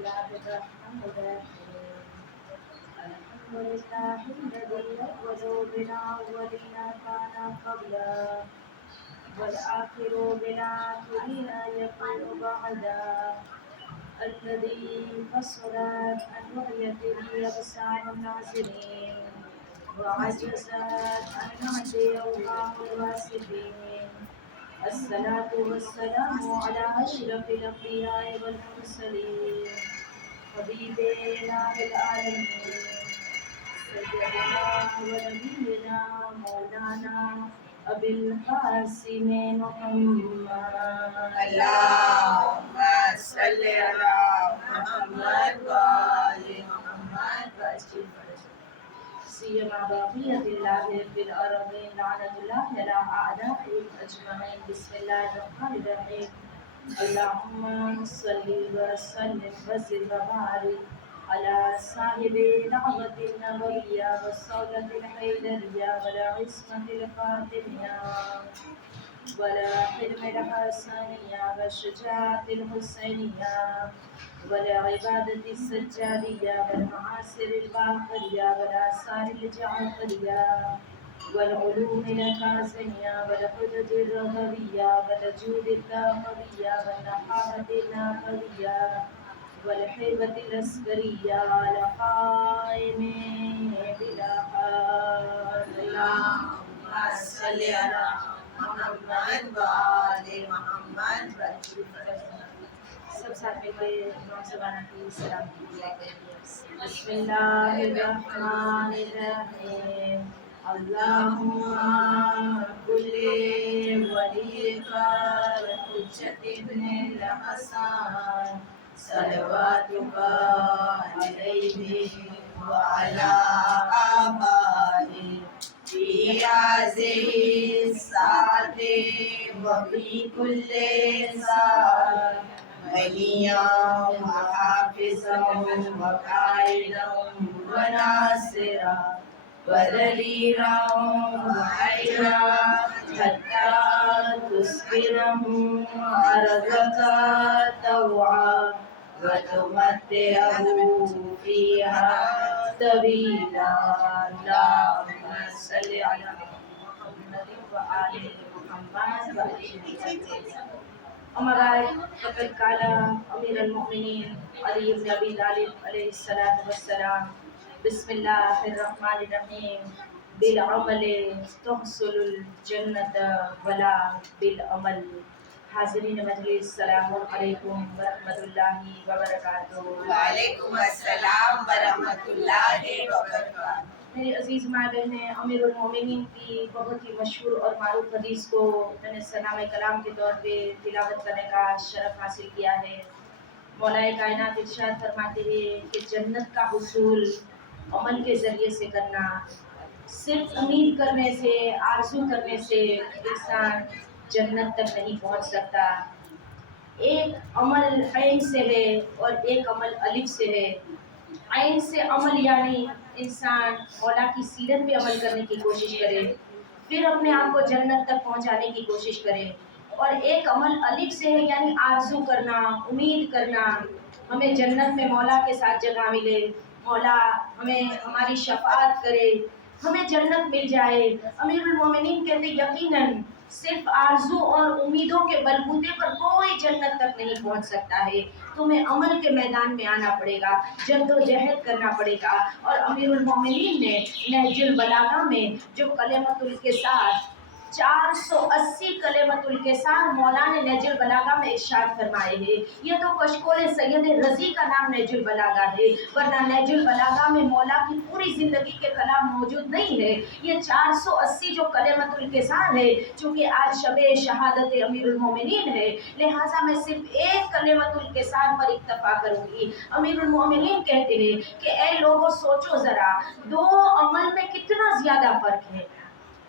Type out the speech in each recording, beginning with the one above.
الله الرحمن الرحيم الحمد لله الذي أول بالأولين كان قبلا والآخر بالآخرين يكون بعدا الذي فصلت عن رؤيته أبصار الناظرين وعجزت عن نعي أوهام الواصفين الصلاة والسلام على أشرف الأنبياء والمرسلين حبيب إله العالمين سيدنا ونبينا مولانا أبي القاسم محمد اللهم صل على محمد وآل محمد سيما بقية الله في الأرضين لعنة الله على أعدائهم أجمعين بسم الله الرحمن الرحيم اللهم صل وسلم وزد وبارك على صاحب النعمة النبوية والصولة الحيدرية والعصمة الفاطمية والحلم الحسنية والشجاعة الحسينية والعبادة السجادية والمعاصر الباقية والآثار الجعفرية والعلوم الكاظمية والحجج الرغبية والجود الذهبية والنحاة النافذية والحيبة العسكرية على قائم بلا حد اللهم صل على محمد وآل محمد سب ساتھ مل کے نوجوانوں کی سلام بسم اللہ الرحمن الرحیم اللہم کل ولیک الحجت ابن الحسن صلواتک علیہ وعلى آبائه في هذه الساعة وفي كل ساعة وليا وحافظا وقائدا وناصرا ودليلا وعينا حتى تصبرهم أرضك طوعا وتمتعه فيها طويلا اللهم صل على محمد وآل محمد ہمارا فقط کالا امیر المؤمنین علی بن ابی طالب علیہ السلام بسم اللہ الرحمن الرحیم بالعمل تحصل الجنت ولا بالعمل حاضرین مجلس السلام علیکم ورحمۃ اللہ وبرکاتہ وعلیکم السلام ورحمۃ اللہ وبرکاتہ میری عزیز ماں بہنیں امیر المومنین کی بہت ہی مشہور اور معروف حدیث کو میں نے سلام کلام کے طور پہ تلاوت کرنے کا شرف حاصل کیا ہے مولا کائنات ارشاد فرماتے ہیں کہ جنت کا حصول عمل کے ذریعے سے کرنا صرف امید کرنے سے آرزو کرنے سے انسان جنت تک نہیں پہنچ سکتا ایک عمل عین سے ہے اور ایک عمل الف سے ہے عین سے عمل یعنی انسان مولا کی سیرت پہ عمل کرنے کی کوشش کرے پھر اپنے آپ کو جنت تک پہنچانے کی کوشش کرے اور ایک عمل الف سے ہے یعنی آرزو کرنا امید کرنا ہمیں جنت میں مولا کے ساتھ جگہ ملے مولا ہمیں ہماری شفاعت کرے ہمیں جنت مل جائے امیر المومنین کہتے یقیناً صرف آرزو اور امیدوں کے بلبوتے پر کوئی جنت تک نہیں پہنچ سکتا ہے تمہیں عمل کے میدان میں آنا پڑے گا جد و جہد کرنا پڑے گا اور امیر المومنین نے نہج البلاغہ میں جو کلمۃ الکسار 480 کلمۃ الکسار مولا نے نہج البلاغہ میں ارشاد فرمائے ہیں یہ تو کشکول سید رضی کا نام نہج البلاغہ ہے ورنہ نہج البلاغہ میں مولا کی پوری زندگی کے کلام موجود نہیں ہے یہ 480 جو کلمۃ الکسار ہے چونکہ آج شب شہادت امیر المومنین ہے لہٰذا میں صرف ایک کلمۃ الکسار پر اکتفا کروں گی امیر المومنین کہتے ہیں کہ اے لوگوں سوچو ذرا دو عمل میں کتنا زیادہ فرق ہے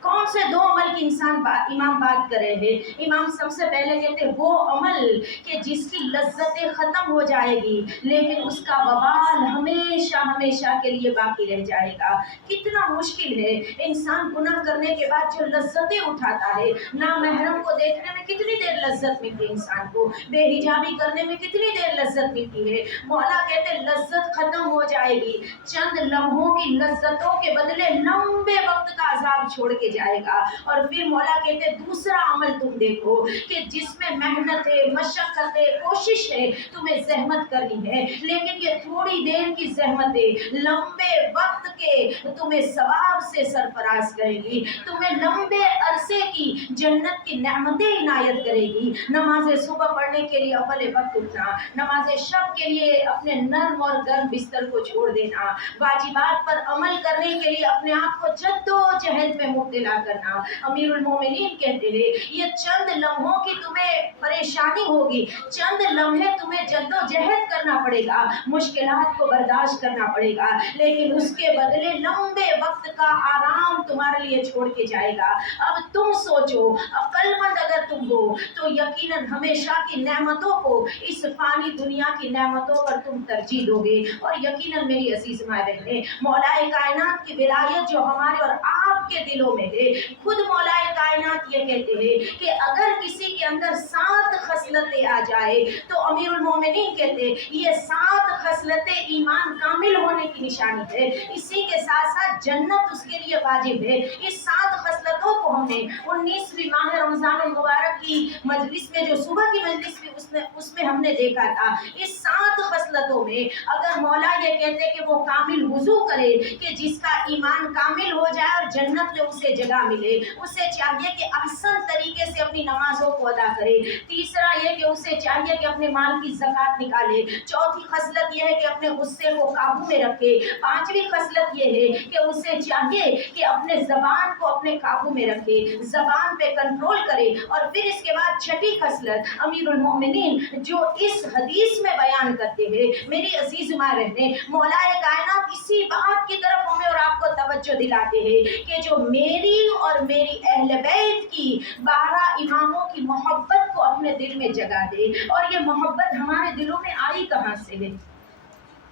कौन से दो अमल की इमाम बात कर रहे हैं? इमाम सबसे पहले कहते हैं वो अमल कि जिसकी लज्जतें खत्म हो जाएगी लेकिन उसका वबाल हमेशा हमेशा के लिए बाकी रह जाएगा। कितना मुश्किल है, इंसान गुनाह करने के बाद जो लज्जतें उठाता है, ना महरम को देखने में कितनी देर लज्जत मिलती है इंसान को, बेहिजाबी करने में कितनी देर लज्जत मिलती है। मौला कहते लज्जत खत्म हो जाएगी, चंद लम्हों की लज्जतों के बदले लंबे वक्त का अजाब छोड़ के जाएगा। और फिर मौला कहते दूसरा अमल तुम देखो कि जिसमें मेहनत है, मशक्कत है, कोशिश है, तुम्हें जहमत करनी है, लेकिन ये थोड़ी देर की जहमत है, लंबे वक्त के तुम्हें सवाब से सरफराज करेगी, तुम्हें लंबे अरसे की जन्नत की नेमतें इनायत करेगी। नमाज सुबह पढ़ने के लिए अव्वल वक्त उठना, नमाज शब के लिए अपने नर्म और गर्म बिस्तर को छोड़ देना, वाजिबात पर अमल करने के लिए अपने आप को जद्दोजहद में मुब्तला करना। अमीरुल मोमिनीन कहते हैं ये चंद लम्हों की तुम्हें परेशानी होगी, चंद लम्हे तुम्हें जद्दोजहद करना पड़ेगा, मुश्किलात को बर्दाश्त करना पड़ेगा, लेकिन उसके बदले लंबे वक्त का आराम तुम्हारे लिए छोड़ के जाएगा। अब तुम सोचो, अक्लमंद अगर तुम हो तो यकीनन हमेशा की नेमतों को इस फानी दुनिया की नेमतों पर तुम तरजीह दोगे। और यकीनन मेरी अजीज माँ बहनें, मौलाए कायनात की विलायत जो हमारे और आपके दिलों में है, खुद मौलाए कायनात ये कहते हैं कि अगर किसी के अंदर 7 खसलतें आ जाए तो अमीरुल मोमिनीन कहते हैं ये 7 खसलतें ईमान कामिल होने की निशानी है, इसी के साथ साथ जन्नत उसके लिए वाजिब है। इस 7 खसलतों को हमने 19वीं माह रमजान मुबारक की मजलिस में, जो सुबह की मजलिस में उसमें हमने देखा था। इस 7 खसलतों में अगर मौला ये कहते कि वो कामिल वुजू करे कि जिसका ईमान कामिल हो जाए और जन्नत में उसे जगह मिले, उसे चाहिए कि अहसन तरीके से अपनी नमाजों को अदा करे। तीसरा ये कि उसे चाहिए कि अपने माल की ज़कात निकाले। चौथी खसलत ये है कि अपने गुस्से को काबू में रखे। पांचवी खसलत ये है कि उसे चाहिए कि अपने ज़बान को अपने काबू में रखे, ज़बान पे कंट्रोल करे। और फिर इसके बाद छठी खसलत अमीरुल मोमिनीन जो इस हदीस में बयान करते हैं, मेरी अजीज माँ रहने, मौलाए कायनात इसी बात की तरफ हमें और आपको तवज्जो दिलाते हैं कि जो मेरी और मेरी अहले बैत की 12 इमामों की मोहब्बत को अपने दिल में जगा दे। और ये मोहब्बत हमारे दिलों में आई कहाँ से है?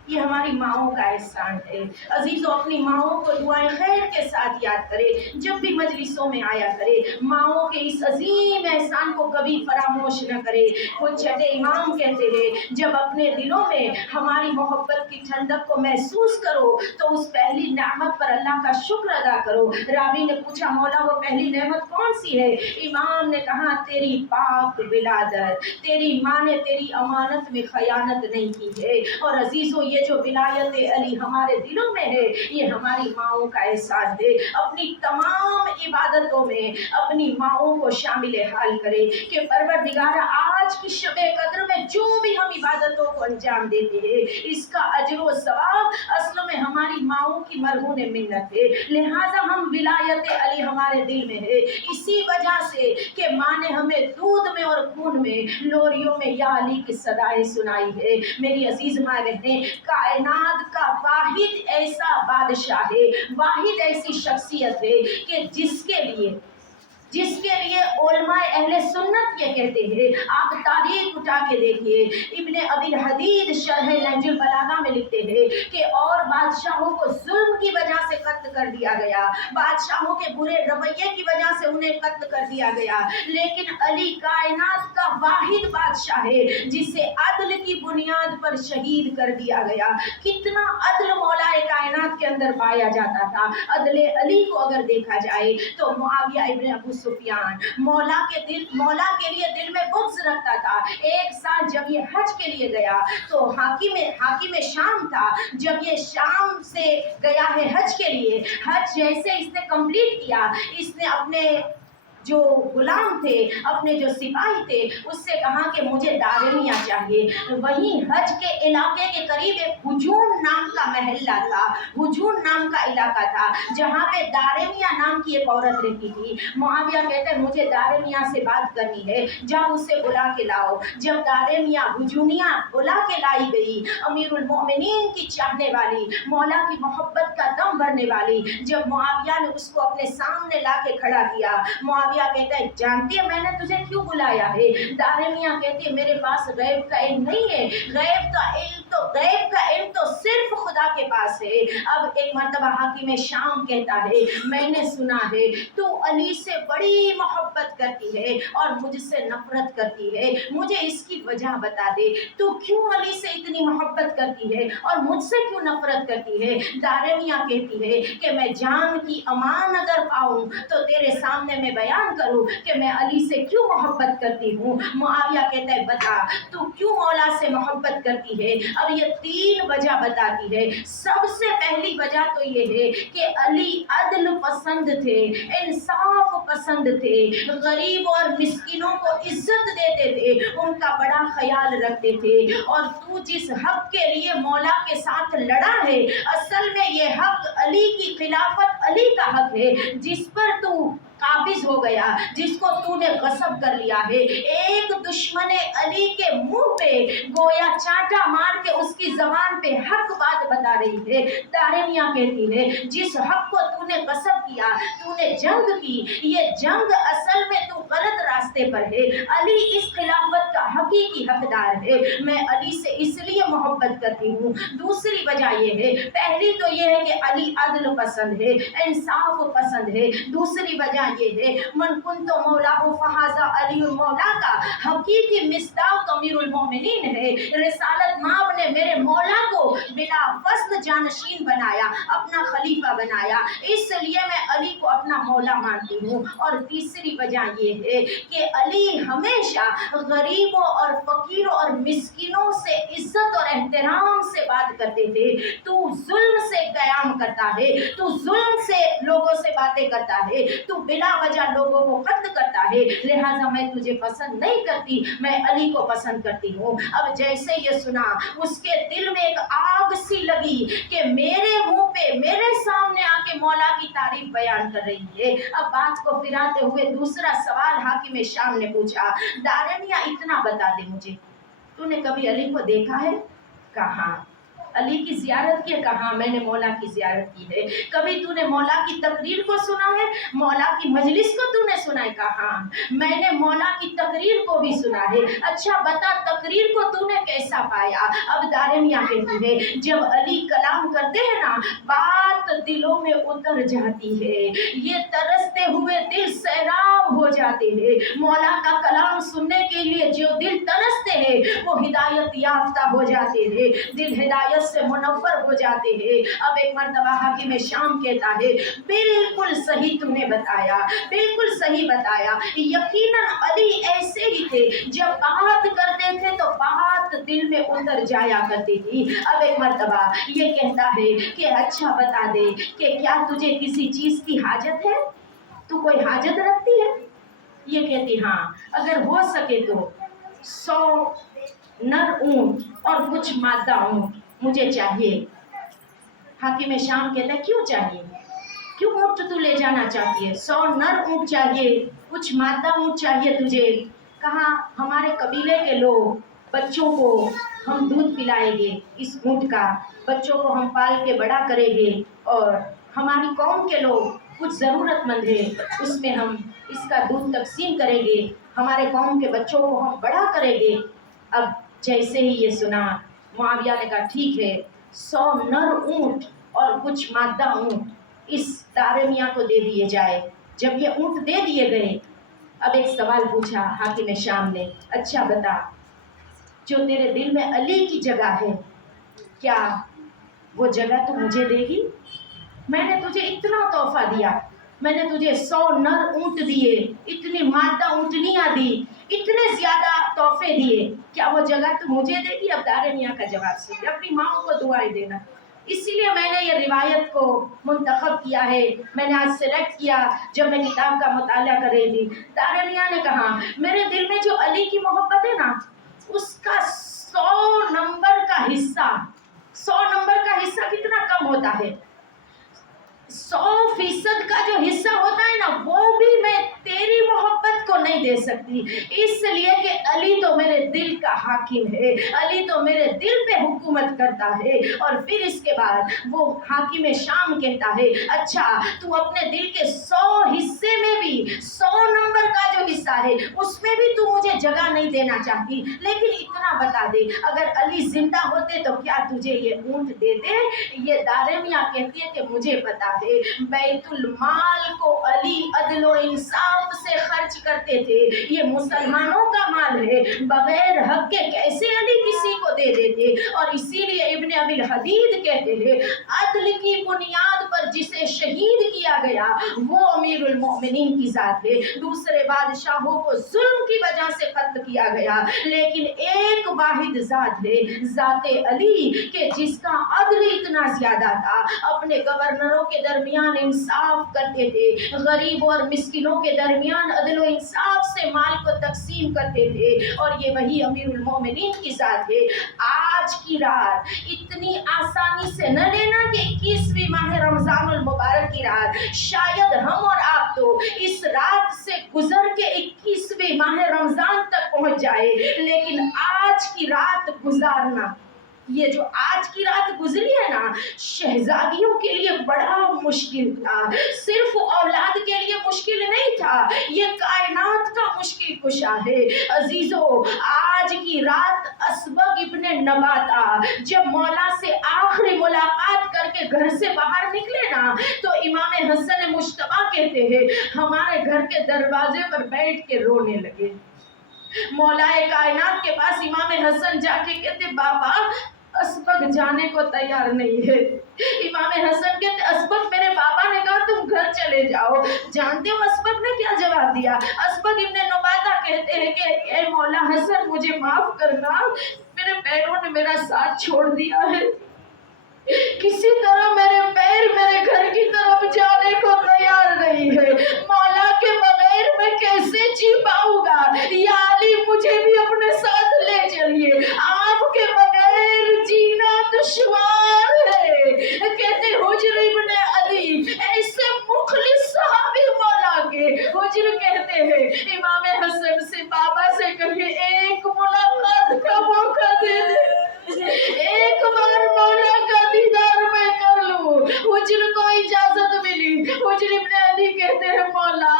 ये हमारी माओं का एहसान है। अजीजों, अपनी माओं को दुआएं खैर के साथ याद करें, जब भी मजलिसों में आया करें, माओं के इस अजीम एहसान को कभी फरामोश न करें। कुछ छठे इमाम कहते हैं जब अपने दिलों में हमारी मोहब्बत की ठंडक को महसूस करो तो उस पहली नेमत पर अल्लाह का शुक्र अदा करो। रावी ने पूछा मौला वो पहली नेमत कौन सी है? इमाम ने कहा तेरी पाक विलादत, तेरी माँ ने तेरी अमानत में खयानत नहीं की है। और अजीजों, ये जो विलायत अली हमारे दिलों में है ये हमारी माओं का एहसान है। अपनी तमाम इबादतों में अपनी माओं को शामिल हाल करें कि परवरदिगारा आज की शबे कद्र में जो भी हम इबादतों को अंजाम देते हैं इसका अजर व सवाब असल में हमारी माओं की मरहून मिन्नत है। लिहाजा हम विलायत अली हमारे दिल में है इसी वजह से कि माँ ने हमें दूध में और खून में लोरियों में या अली की सदाएं सुनाई है। मेरी अजीज माँ बहनें, कायनात का वाहिद ऐसा बादशाह है, वाहिद ऐसी शख्सियत है कि जिसके लिए उलमाए अहले सुन्नत ये कहते हैं, आप तारीख उठा के देखिए, इब्ने अबिल हदीद शरह नहजुल बलागा में लिखते हैं कि और बादशाहों को जुल्म की वजह से कत्ल कर दिया गया, बादशाहों के बुरे रवैये की वजह से उन्हें कत्ल कर दिया गया, लेकिन अली कायनात का वाहिद बादशाह है जिसे अदल की बुनियाद पर शहीद कर दिया गया। कितना अदल मौलाए कायनात के अंदर पाया जाता था। अदले अली को अगर देखा जाए तो मुआविया इब्ने अबू सुफियान मौला के लिए दिल में बुग़्ज़ रखता था। एक साल जब ये हज के लिए गया तो हाकिम शाम था, जब ये शाम से गया है हज के लिए, हज जैसे इसने कंप्लीट किया, इसने अपने जो गुलाम थे, अपने जो सिपाही थे, उससे कहा कि मुझे दारिमिया चाहिए। वहीं हज के इलाके के करीब एक हुजून नाम का महल्ला था, हुजून नाम का इलाका था, जहाँ पे दारिमिया नाम की एक औरत रहती थी। मुआविया कहते हैं मुझे दारिमिया से बात करनी है, जाओ उसे बुला के लाओ। जब दारिमिया हुजूनिया बुला के लाई गई, अमीरुल मोमिनीन की चाहने वाली, मौला की मोहब्बत का दम भरने वाली, जब मुआविया ने उसको अपने सामने ला के खड़ा किया, मुआविया कहता है जानती है मैंने तुझे क्यों बुलाया है? दारिमिया कहती है मेरे पास गैब का इल्म नहीं है, गैब का इल्म तो सिर्फ खुदा के पास है। अब एक मर्तबा हाकिम शाम कहता है मैंने सुना है तू अली से बड़ी मोहब्बत करती है और मुझसे नफरत करती है, मुझे इसकी वजह बता दे, तू क्यों अली से इतनी मोहब्बत करती है और मुझसे क्यों नफरत करती है? दारिमिया कहती है कि मैं जान की अमान अगर पाऊं तो तेरे सामने मैं बयान करूं कि मैं अली से क्यों मोहब्बत करती हूँ। मुआविया कहता है बता तू क्यों मौला से मोहब्बत करती है? अब ये 3 वजह बताती है। सबसे पहली वजह तो ये है कि अली अदल पसंद थे, इंसाफ पसंद थे, गरीब और मिस्किनों को इज्जत देते थे, उनका बड़ा ख्याल रखते थे। और तू जिस हक के लिए मौला के साथ लड़ा है, असल में ये हक अली की खिलाफत अली का हक है, जिस पर तू काबिज हो गया, जिसको तूने गसब कर लिया है। एक दुश्मन अली के मुंह पे गोया चाटा मार के उसकी जबान पे हक बात बता रही है। दारिमिया कहती है जिस हक को तूने गसब किया, तूने जंग की, ये जंग असल में तू गलत रास्ते पर है। अली इस खिलाफत का हकीकी हकदार है, मैं अली से इसलिए मोहब्बत करती हूँ। दूसरी वजह ये है, पहली तो ये है कि अली अदल पसंद है, इंसाफ पसंद है। दूसरी वजह ये है मन कुंतो मौला फहाजा अली मौला का हकीकी मिस्दाक अमीरुल मोमिनीन है। रिसालत माब ने मेरे मौला को बिला वस्न जानशीन बनाया, अपना खलीफा बनाया, इसलिए मैं अली को अपना मौला मानती हूँ। और तीसरी वजह ये है कि अली हमेशा गरीबों और फकीरों और मिस्किनों से इज्जत और एहतराम से बात करते थे। तू जुल्म से कयाम करता है, तू जुल्म से लोगों से बातें करता है, तू बिला वजह लोगों को कत्ल करता है, लिहाजा मैं तुझे पसंद नहीं करती, मैं अली को पसंद करती हूँ। अब जैसे ये सुना, उसके दिल में एक आग सी लगी कि मेरे मुंह पे मेरे सामने आके मौला की तारीफ बयान कर रही है। अब बात को फिराते हुए दूसरा सवाल हाकिम शाम ने पूछा, दारिमिया इतना बता दे मुझे, तूने कभी अली को देखा है? कहाँ? अली की जियारत की? कहाँ? मैंने मौला की जियारत की है। कभी तूने मौला की तकरीर को सुना है? मौला की मजलिस को तूने सुना है? कहाँ? मैंने मौला की तकरीर को भी सुना है। अच्छा बता तकरीर को तूने कैसा पाया? अब दारिमिया कहती है जब अली कलाम करते हैं ना, बात दिलों में उतर जाती है, ये तरसते हुए दिल सैराब हो जाते हैं। मौला का कलाम सुनने के लिए जो दिल तरसते हैं वो हिदायत याफ्ता हो जाते हैं, दिल हिदायत से मुनव्वर हो जाते हैं। अब एक मर्तबा हाकिम शाम कहता है बिल्कुल सही तूने बताया, बिल्कुल सही बताया। यकीनन अली ऐसे ही थे, जब बात करते थे तो बात दिल में उतर जाया करती थी। अब एक मर्तबा ये कहता है कि अच्छा बता दे कि क्या तुझे किसी चीज की हाजत है? तू कोई हाजत रखती है? ये कहती हाँ, अगर हो सके तो 100 नर ऊंट और कुछ मादा ऊंट मुझे चाहिए। हाकिम शाम कहता है क्यों चाहिए? क्यों ऊंट तू ले जाना चाहती है? 100 नर ऊंट चाहिए, कुछ मादा ऊंट चाहिए तुझे। कहा हमारे कबीले के लोग, बच्चों को हम दूध पिलाएंगे इस ऊंट का, बच्चों को हम पाल के बड़ा करेंगे, और हमारी कौम के लोग कुछ ज़रूरतमंद है उसमें हम इसका दूध तकसीम करेंगे, हमारे कौम के बच्चों को हम बड़ा करेंगे। अब जैसे ही ये सुना, मुआविया ने कहा ठीक है, 100 नर ऊंट और कुछ मादा ऊंट इस दारिमिया को दे दिए जाए। जब ये ऊंट दे दिए गए, अब एक सवाल पूछा हाकिम शाम ने, अच्छा बता जो तेरे दिल में अली की जगह है, क्या वो जगह तू मुझे देगी? मैंने तुझे इतना तोहफा दिया, मैंने तुझे 100 नर ऊंट दिए, इतनी मादा ऊंटनियां दी, इतने ज्यादा तोहफे दिए, क्या वो जगह तू मुझे देगी? अब दारिमिया का जवाब सुनिए, अपनी माओ को दुआएं देना, اسی لیے میں نے یہ روایت کو منتخب کیا ہے، میں نے آج سلیکٹ کیا جب میں کتاب کا مطالعہ کر رہی تھی۔ دارمیہ نے کہا میرے دل میں جو علی کی محبت ہے نا، اس کا 100 نمبر کا حصہ، 100 نمبر کا حصہ کتنا کم ہوتا ہے، 100% کا جو حصہ ہوتا ہے نا، وہ بھی میں تیری محبت کو نہیں دے سکتی، اس لیے کہ علی تو میرے دل کا حاکم ہے، علی تو میرے دل پہ حکومت کرتا ہے۔ اور پھر اس کے بعد وہ حاکم شام کہتا ہے اچھا تو اپنے دل کے 100 حصے میں بھی 100 نمبر کا جو حصہ ہے اس میں بھی تو مجھے جگہ نہیں دینا چاہتی، لیکن اتنا بتا دے اگر علی زندہ ہوتے تو کیا تجھے یہ اونٹ دیتے؟ یہ دارمیہ کہتی ہے کہ مجھے پتا ہے بیت المال کو علی عدل و انصاف سے خرچ کرتے تھے، یہ مسلمانوں کا مال ہے، بغیر حق کے کیسے علی کسی کو دے دیتے؟ اور اسی لیے ابن ابی الحدید کہتے ہیں عدل کی بنیاد پر جسے شہید کیا گیا وہ امیر المؤمنین کی ذات ہے، دوسرے بادشاہوں کو ظلم کی وجہ سے قتل کیا گیا، لیکن ایک واحد ذات ہے، ذات علی، کہ جس کا عدل اتنا زیادہ تھا، اپنے گورنروں کے درمیان انصاف کرتے تھے، غریبوں اور مسکینوں کے درمیان عدل و انصاف سے مال کو تقسیم کرتے تھے، اور یہ وہی امیر المومنین کی ذات ہے۔ آج کی رات اتنی آسانی سے نہ لینا کہ 21ویں ماہ رمضان المبارک کی رات، شاید ہم اور آپ تو اس رات سے گزر کے 21ویں ماہ رمضان تک پہنچ جائے، لیکن آج کی رات گزارنا، یہ جو آج کی رات گزری ہے نا، شہزادیوں کے لیے بڑا مشکل تھا، صرف اولاد کے لیے مشکل نہیں تھا، یہ کائنات کا مشکل کشا ہے۔ عزیزو آج کی رات اسبغ ابن نباتا جب مولا سے آخری ملاقات کر کے گھر سے باہر نکلے نا، تو امام حسن مجتبیٰ کہتے ہیں ہمارے گھر کے دروازے پر بیٹھ کے رونے لگے۔ مولا کائنات کے پاس امام حسن جا کے کہتے بابا اسبغ جانے کو تیار نہیں ہے۔ امام حسن کہتے اسبغ میرے بابا نے کہا تم گھر چلے جاؤ۔ جانتے ہو اسبغ نے کیا جواب دیا؟ اسبغ ابن نباتہ کہتے ہیں کہ اے مولا حسن مجھے معاف کرنا، میرے پیروں نے میرا ساتھ چھوڑ دیا ہے، کسی طرح میرے پیر میرے گھر کی طرف جانے کو تیار نہیں ہے، مولا کے بغیر میں کیسے جی پاؤں گا، یا علی مجھے بھی اپنے ساتھ لے چلیے، آپ کے بغیر جینا دشوار ہے۔ کہتے حجر ابن علی ایسے مخلص صحابی مولا کے، حجر کہتے ہیں امام حسن سے بابا سے کہیے ایک ملاقات کا موقع دے دے، ایک بار مولا کا دیدار میں کر لوں۔ حجر کو اجازت ملی، حجر ابن علی کہتے ہیں مولا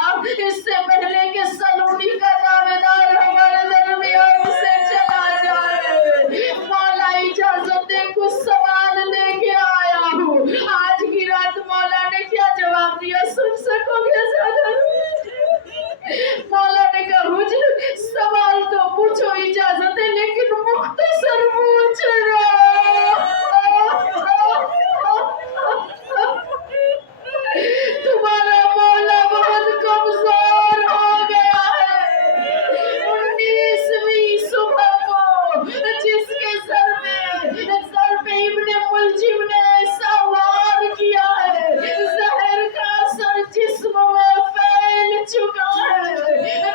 اس سے پہلے کہ سلونی کا دعویدار ہمارے درمیان سے چلا جائے، مولا اجازت دے کچھ سوال لے کے آیا ہوں۔ آج کی رات مولا نے کیا جواب دیا سن سکو گے زیادہ؟ مولا نے کہا حجر سوال تو پوچھو اجازت ہے لیکن مختصر پوچھ تمہارا مولا بہت کمزور ہو گیا ہے، 19ویں صبح کو جس کے سر پہ ابن ملجم نے ایسا وار کیا ہے، زہر کا اثر جسم میں پھیل چکا ہے،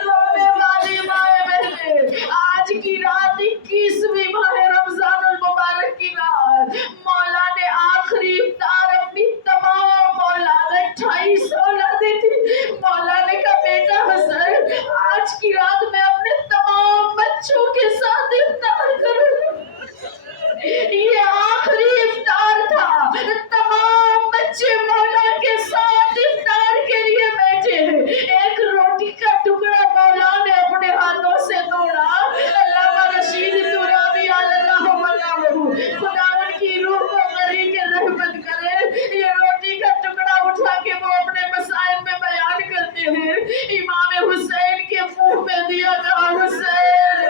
رونے والی مائیں بہنیں آج کی رات 21ویں ماہ رمضان المبارک کی رات مولا نے آخری افطار اپنی تمام اولاد 28 اولادیں تھی، مولا نے کہا بیٹا حسن آج کی رات میں اپنے تمام بچوں کے ساتھ افطار کروں، یہ آخری افطار تھا، تمام بچے مولا کے ساتھ افطار کے لیے بیٹھے ہیں، ایک روٹی کا ٹکڑا مولا نے اپنے ہاتھوں سے توڑا، علامہ رشید ترابی اللہ ملامہ خداوند کی روح کو غریق رحمت کرے، یہ روٹی کا ٹکڑا اٹھا کے وہ اپنے مصائب میں بیان کرتے ہیں، امام حسین کے منہ میں دیا کہا حسین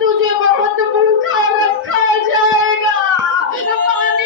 تجھے بہت بھوکا رکھا جائے گا، پانی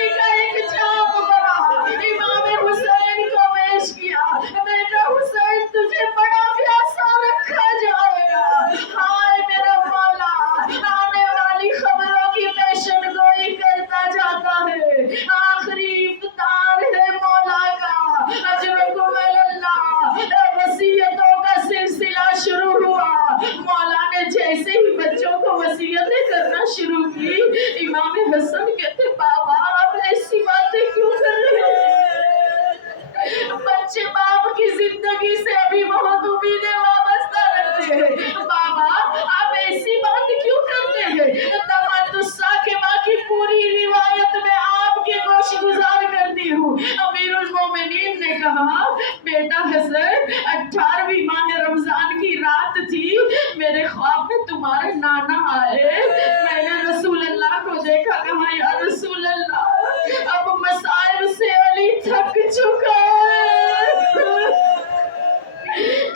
इमाम हसन कहते बाबा आप ऐसी बातें क्यों कर रहे हैं? बच्चे बाप की जिंदगी से अभी बहुत उम्मीदें वाबस्ता रखते हैं। बाबा आप ऐसी बात क्यों करते हैं? तमन्नुस्सा के माँ की पूरी रिवायत में आपके गोश गुजार करती हूँ। अमीरुल मोमिनीन ने कहा बेटा हसन 18वीं माह रमजान की रात थी, मेरे ख्वाब में तुम्हारे नाना आए, मैंने रसूल अल्लाह को देखा, कहा या रसूल अल्लाह अब मसाइल से अली थक चुका है।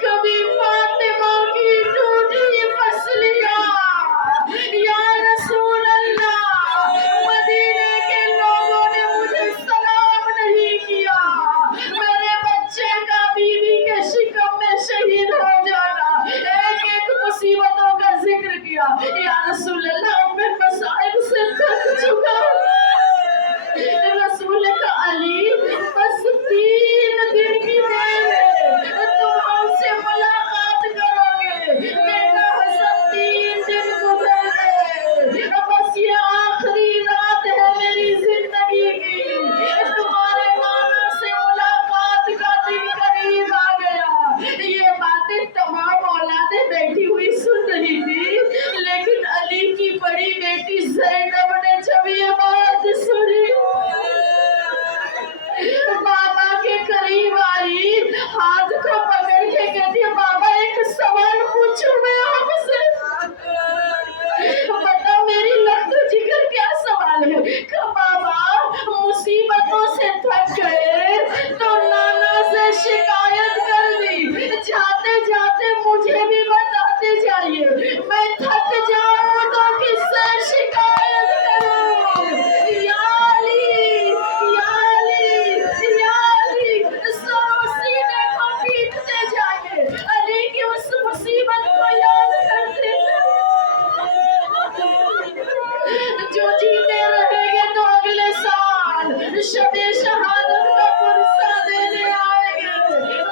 कभी फातिमा की टूटी पसलियां, या रसूल अल्लाह मदीने के लोगों ने मुझे सलाम नहीं किया, मेरे बच्चे का बीवी के शिकम में शहीद हो जाना, एक एक मुसीबतों का जिक्र किया। या रसूल अल्लाह मैं मसाइब से थक चुका। रसूल का अली बस 3 दिन की देर है, तुम हमसे मुलाकात करोगे। बेटा हसन 3 दिन गुजर गए, बस ये आखिरी रात है मेरी जिंदगी की, तुम्हारे नाना से मुलाकात का दिन करीब आ गया। ये बातें तमाम औलादें बैठी हुई सुन रही थी, लेकिन अली की बड़ी बेटी ज़ैनब ने जब ये बात सुनी बाबा के करीब आई, हाथ को पकड़ के कहती है बाबा एक सवाल पूछूं मैं आपसे? बता मेरी लख्त जिगर क्या सवाल है? कि बाबा मुसीबतों से थक गए तो नाना से शिकायत कर दी, जाते जाते मुझे भी बताते जाइए, मैं थक जाऊं तो किससे शिकायत करूं? या अली, या अली, या अली, सब सीने को पीटते जाइए, अली की उस मुसीबत को याद करते जो जीते रहेंगे तो अगले साल शबे शहादत का पुरसा देने आएंगे,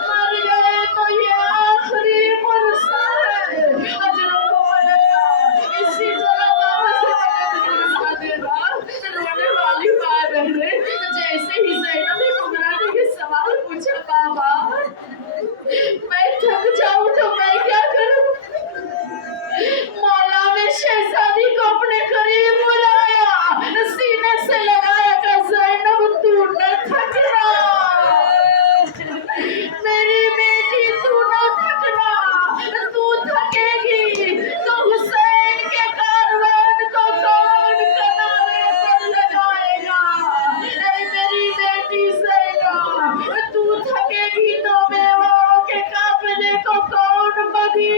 मर गए तो ये आखिरी पुरसा है, अजरों को मददगा इसी तरह बाबा से पुरसा देगा। रोने वाली माँ बहने जैसे ही ज़ैनब कुबरा ने ये सवाल पूछा बाबा मैं थक जाऊं तो मैं क्या करूं? मौला ने शहजादी को अपने करीब बुलाया, सीने से लगाया कि ज़ैनब तू न थकना, मेरी बेटी तू न थकना, तू थकेगी तो हुसैन के कारवान को कौन किनारे पर लगाएगा? ऐ मेरी बेटी ज़ैनब तू थकेगी तो बेवाओं के काफिले को कौन मदीने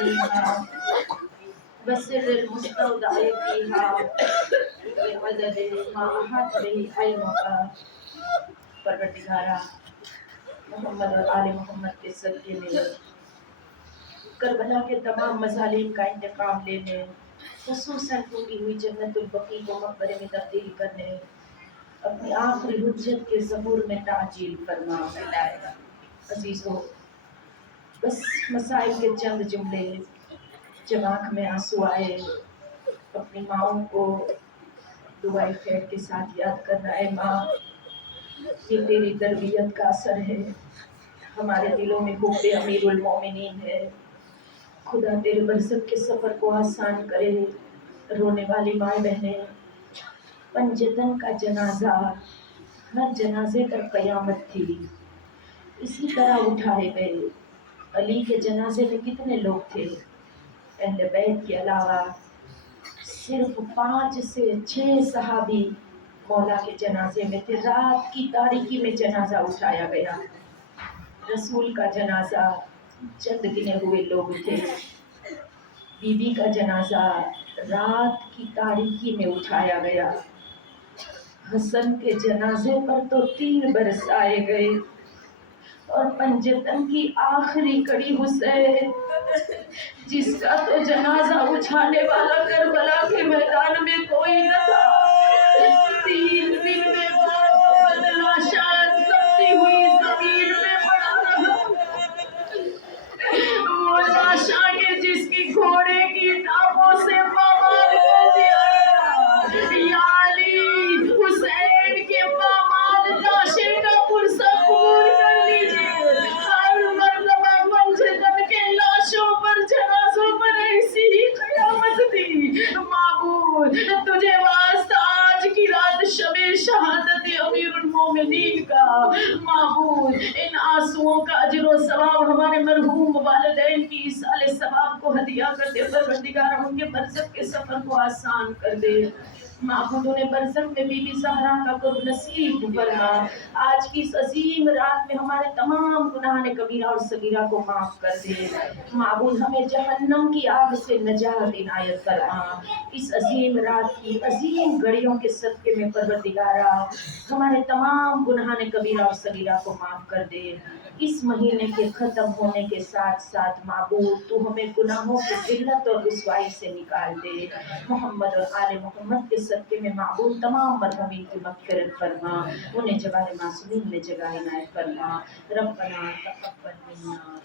عليها بسر المستودع فيها بعدد ما أحاط به علمك. پروردگارا محمد اور آل محمد کے صدقے میں کربلا کے تمام مظالم کا انتقام لینے، خصوصاً ٹوٹی ہوئی جنت البقیع کو مقبرے میں تبدیل کرنے، اپنی آخری حجت کے ظہور میں تعجیل فرما. عزیزو، بس مسائل کے چند جملے جب آنکھ میں آنسو آئے، اپنی ماؤں کو دعائے خیر کے ساتھ یاد کرنا. اے ماں، یہ تیری تربیت کا اثر ہے، ہمارے دلوں میں حب امیر المومنین ہے. خدا تیرے برزخ کے سفر کو آسان کرے. رونے والی مائیں بہنیں، پنجتن کا جنازہ، ہر جنازے پر قیامت تھی، اسی طرح اٹھائے گئے. علی کے جنازے میں کتنے لوگ تھے؟ اہل بیت کے علاوہ صرف 5 سے 6 صحابی مولا کے جنازے میں تھے. رات کی تاریکی میں جنازہ اٹھایا گیا. رسول کا جنازہ چند گنے ہوئے لوگ تھے. بی بی کا جنازہ رات کی تاریکی میں اٹھایا گیا. حسن کے جنازے پر تو 3 برس آئے گئے، اور پنجتن کی آخری کڑی حسین، جس کا تو جنازہ اٹھانے والا کربلا کے میدان میں کوئی نہ تھا. 3 دن میں بعد لاشاں تپتی ہوئی زمین میں پڑا رہا. وہ لاشاں کے جس کی گھوڑے کی ٹانگوں سے پامال کر دیا گیا. یا علی، حسین کے پامال لاشیں کا پرسہ قبول کر لیجیے. ہر مرتبہ پنجتن کے لاشوں پر جنازوں پر ایسی ہی قیامت تھی. معبود، تجھے واسطہ آج کی رات شب شہادت امیر المومنین کا. معبود، ان آنسوؤں کا اجر و ثواب ہمارے مرحوم والدین کی ایصال ثواب کو ہدیہ کر دے. پروردگار ان کے برزخ کے سفر کو آسان کر دے. معبود، انہیں برزخ میں بی بی زہرا کا قرب نصیب فرما. آج کی اس عظیم رات میں ہمارے تمام گناہ کبیرہ اور صغیرہ کو معاف کر دے. معبود، ہمیں جہنم کی آگ سے نجات عنایت فرما. اس عظیم رات کی عظیم گھڑیوں کے صدقے میں پروردگارا ہمارے تمام گناہ کبیرہ اور صغیرہ کو معاف کر دے. اس مہینے کے ختم ہونے کے ساتھ ساتھ معبود، تو ہمیں گناہوں کی ذلت اور رسوائی سے نکال دے. محمد اور آل محمد کے صدقے میں معبود تمام مرحومین کی مغفرت فرما. انہیں جوار معصومین میں جگہ عنایت فرما. ربنا تقبل منا